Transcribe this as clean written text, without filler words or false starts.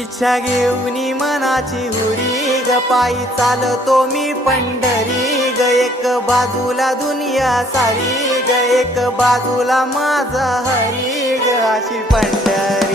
इच्छा घेऊनी मनाची हुरी ग पायी चालतो मी पंढरी ग एक बाजूला दुनिया सारी ग एक बाजूला माझा हरी ग अशी पंढरी।